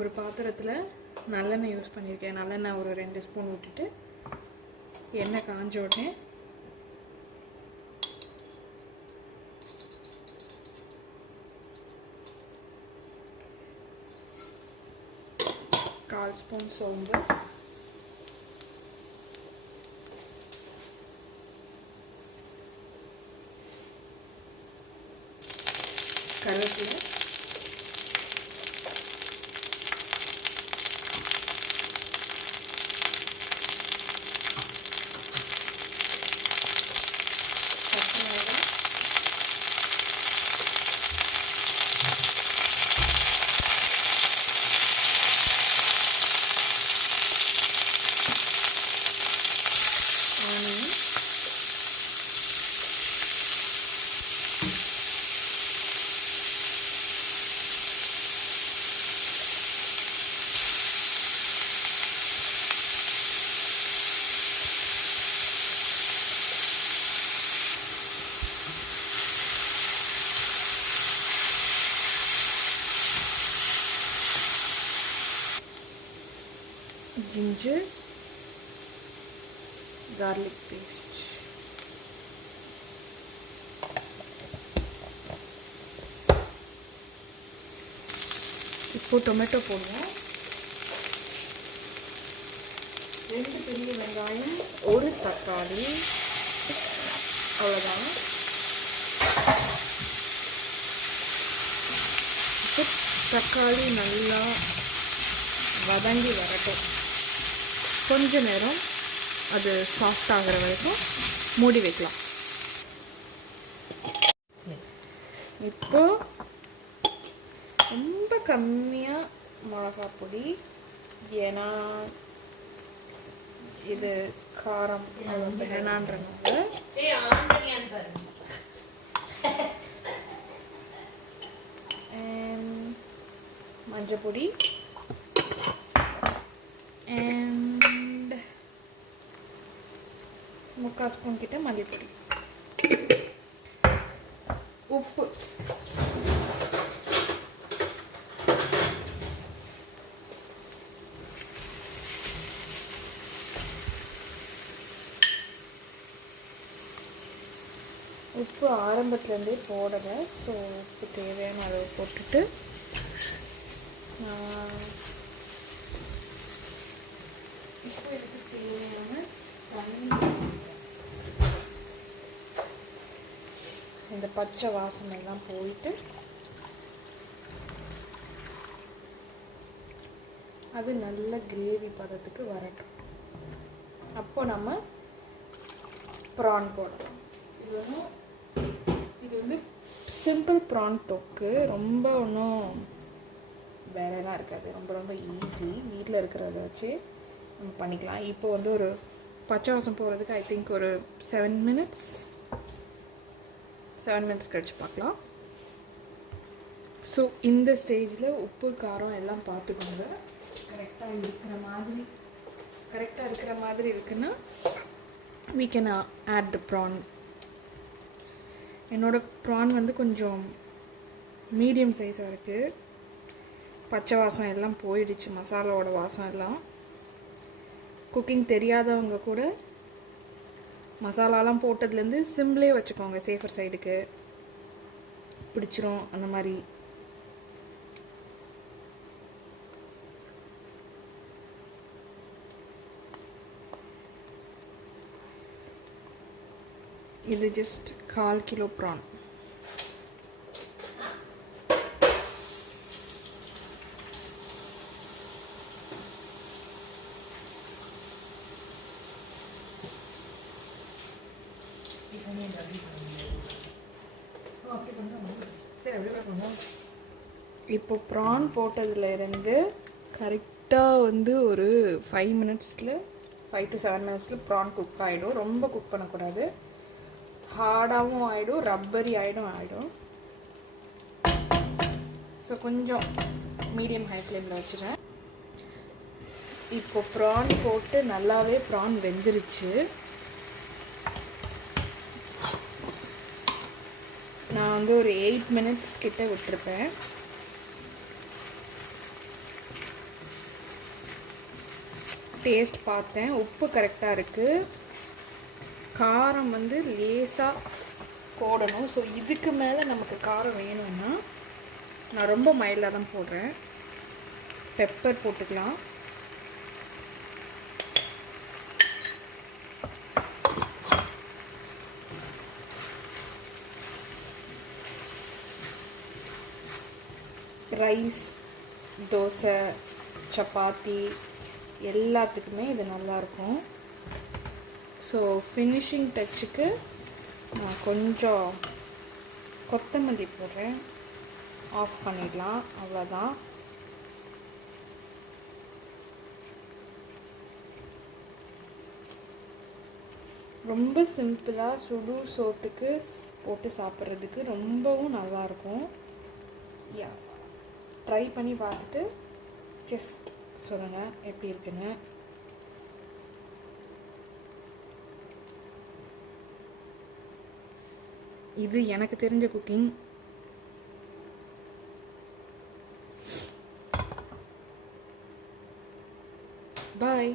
ஒரு பாத்திரத்தில் நல்லெண்ணெய் யூஸ் பண்ணியிருக்கேன். நல்லெண்ணெய் ஒரு 2 ஸ்பூன் விட்டுட்டு எண்ணெய் காஞ்ச உடனே கால் ஸ்பூன் சோம்பு, கருவேப்பிலை, பச்சை மிளகாய், ஆனியன், ginger, garlic paste. இப்போ டொமேட்டோ போடுவோம். 2 பெரிய வெங்காயம், ஒரு தக்காளி, அவ்வளோதான். இப்போ தக்காளி நல்லா வதங்கி வரட்டும். கொஞ்ச நேரம் அது சாஃப்ட் ஆகிற வரைக்கும் மூடி வைக்கலாம். இப்போ ரொம்ப கம்மியாக மிளகாய் பொடி, ஏன்னா இது காரம் வேணான்றனால. மஞ்சள் பொடி அண்ட் 3/4 ஸ்பூன் கிட்ட மல்லிப்பொடி, உப்பு, உப்பு ஆரம்பத்துலேருந்தே போடலை. ஸோ உப்பு தேவையான அளவு போட்டுட்டு இப்போ இதுக்கு தேவையான தண்ணி, இந்த பச்சை வாசனைலாம் போயிட்டு அது நல்ல கிரேவி பதத்துக்கு வரட்டும். அப்போ நம்ம ப்ரான் போடலாம். இது வந்து சிம்பிள் ப்ரான் தொக்கு, ரொம்ப ஒன்றும் வேலைலாம் இருக்காது, ரொம்ப ரொம்ப ஈஸி. வீட்டில் இருக்கிறத வச்சு நம்ம பண்ணிக்கலாம். இப்போ வந்து ஒரு பச்சை வாசம் போகிறதுக்கு ஐ திங்க் ஒரு 7 மினிட்ஸ் கழிச்சு பார்க்கலாம். ஸோ இந்த ஸ்டேஜில் உப்பு காரம் எல்லாம் பார்த்துக்கோங்க. கரெக்டாக இருக்கிற மாதிரி இருக்குன்னா we can add the prawn. என்னோட ப்ரான் வந்து கொஞ்சம் மீடியம் சைஸாக இருக்குது. பச்சை வாசம் எல்லாம் போயிடுச்சு, மசாலாவோட வாசம் எல்லாம். குக்கிங் தெரியாதவங்க கூட மசாலாலாம் போட்டதுலேருந்து சிம்லே வச்சுக்கோங்க, சேஃபர் சைடுக்கு பிடிச்சிரும் அந்த மாதிரி. இது ஜஸ்ட் 1/4 கிலோ ப்ரான். இப்போ ப்ரான் போட்டதுலேருந்து கரெக்டாக வந்து ஒரு 5 மினிட்ஸில் 5 to 7 மினிட்ஸில் ப்ரான் குக் ஆகிடும். ரொம்ப குக் பண்ணக்கூடாது, ஹார்டாகவும் ஆகிடும், ரப்பரி ஆகிடும். ஸோ கொஞ்சம் மீடியம் ஹை ஃப்ளேமில் வச்சுருவேன். இப்போ ப்ரான் போட்டு நல்லாவே ப்ரான் வெந்துருச்சு. நான் வந்து ஒரு 8 மினிட்ஸ் கிட்ட விட்டுருப்பேன். டேஸ்ட் பார்த்தேன், உப்பு கரெக்டாக இருக்குது. காரம் வந்து லேசாக போடணும். ஸோ இதுக்கு மேலே நமக்கு காரம் வேணும்னா நான் ரொம்ப மைல்டாக தான் போடுறேன். பெப்பர் போட்டுக்கலாம். ரைஸ், தோசை, சப்பாத்தி எல்லாத்துக்குமே இது நல்லாயிருக்கும். ஸோ ஃபினிஷிங் டச்சுக்கு நான் கொஞ்சம் கொத்தமல்லி போடுறேன். ஆஃப் பண்ணிடலாம், அவ்வளோதான். ரொம்ப சிம்பிளாக சுடு சோத்துக்கு போட்டு சாப்பிட்றதுக்கு ரொம்பவும் நல்லாயிருக்கும். யா, ட்ரை பண்ணி பார்த்துட்டு ஜஸ்ட் சொல்லுங்கள் எப்படி இருக்குன்னு. இது எனக்கு தெரிஞ்ச குக்கிங். பாய்.